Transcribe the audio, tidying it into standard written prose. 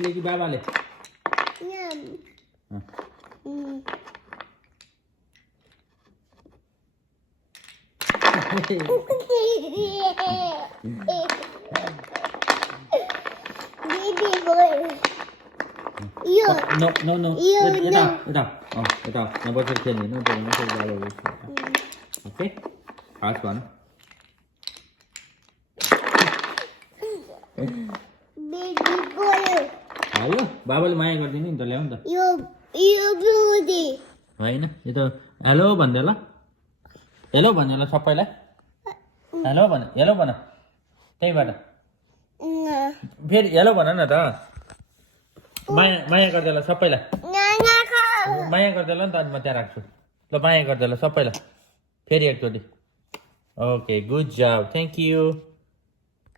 दिदीले कि बाबाले No, no, no. Yata. Oh, yata. Number 15. No, no, no. Okay. Last one. Baby boy. Ayo, बाबाले माया गर्दिनु नि त ल्याउ नि त यो ब्लुडी हैन यो त हेलो भन्दै ल हेलो भन्नु ल सबैलाई हेलो भन त्यहीबाट फेरि हेलो भन न त माया गर्दै ल सबैलाई माया गर्दै ल नि त अनि म त्यहाँ राख्छु ल माया गर्दै ल सबैलाई फेरि एकचोटि okay good job thank you